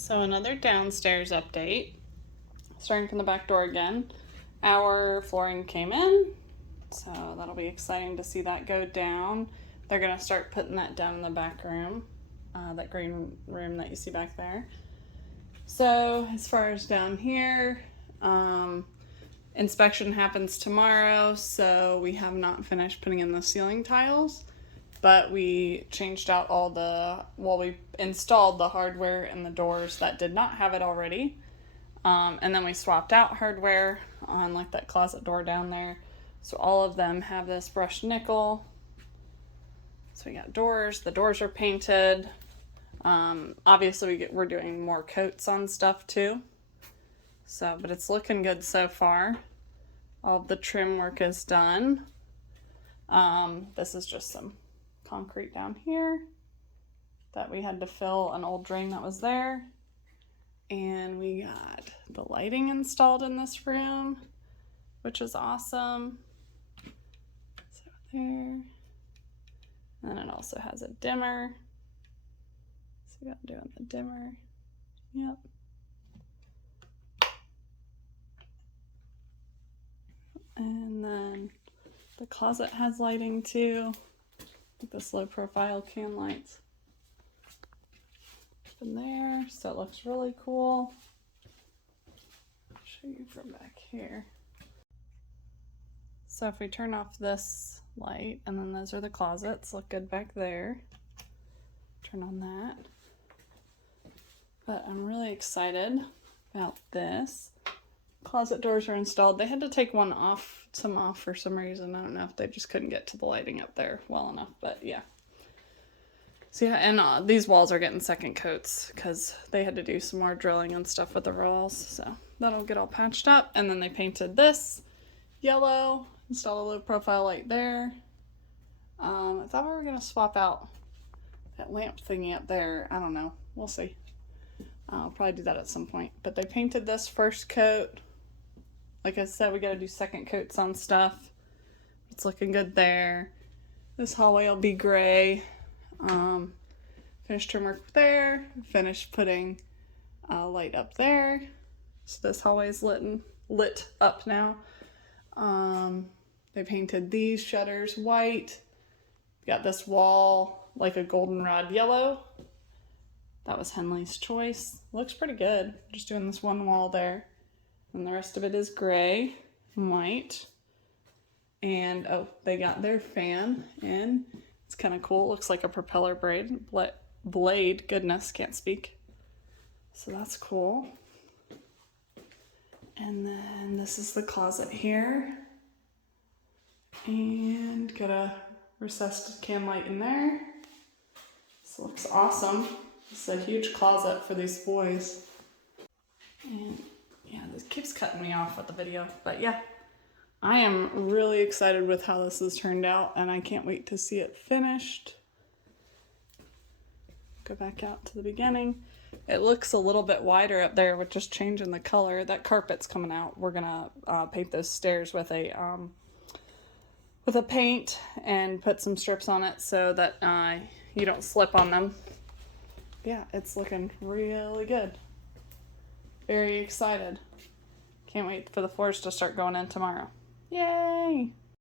So another downstairs update. Starting from the back door again. Our flooring came in, so that'll be exciting to see that go down. They're gonna start putting that down in the back room, that green room that you see back there. So as far as down here, inspection happens tomorrow, so we have not finished putting in the ceiling tiles, but we changed out we installed the hardware and the doors that did not have it already. And then we swapped out hardware on like that closet door down there. So all of them have this brushed nickel. So we got doors. The doors are painted. Obviously we're doing more coats on stuff too. So, but it's looking good so far. All of the trim work is done. This is just some concrete down here that we had to fill an old drain that was there. And we got the lighting installed in this room, which is awesome. So there. And then it also has a dimmer. So we got doing the dimmer. Yep. And then the closet has lighting too. Like this low profile can lights. In there, so it looks really cool. I'll show you from back here. So if we turn off this light, and then those are the closets, look good back there. Turn on that. But I'm really excited about this. Closet doors are installed. They had to take some off for some reason. I don't know if they just couldn't get to the lighting up there well enough, but yeah. So yeah, and these walls are getting second coats because they had to do some more drilling and stuff with the walls. So that'll get all patched up. And then they painted this yellow, installed a low profile light there. I thought we were going to swap out that lamp thingy up there. I don't know. We'll see. I'll probably do that at some point. But they painted this first coat. Like I said, we got to do second coats on stuff. It's looking good there. This hallway will be gray. Finished trim work there, finished putting a light up there. So this hallway is lit up now. They painted these shutters white. Got this wall like a goldenrod yellow. That was Henley's choice. Looks pretty good. Just doing this one wall there. And the rest of it is gray and white. And oh, they got their fan in. It's kind of cool. Looks like a propeller blade. Goodness, can't speak. So that's cool. And then this is the closet here. And got a recessed can light in there. This looks awesome. It's a huge closet for these boys. And yeah, this keeps cutting me off with the video. But yeah. I am really excited with how this has turned out, and I can't wait to see it finished. Go back out to the beginning. It looks a little bit wider up there with just changing the color. That carpet's coming out. We're gonna paint those stairs with a paint and put some strips on it so that you don't slip on them. Yeah, it's looking really good. Very excited. Can't wait for the floors to start going in tomorrow. Yay!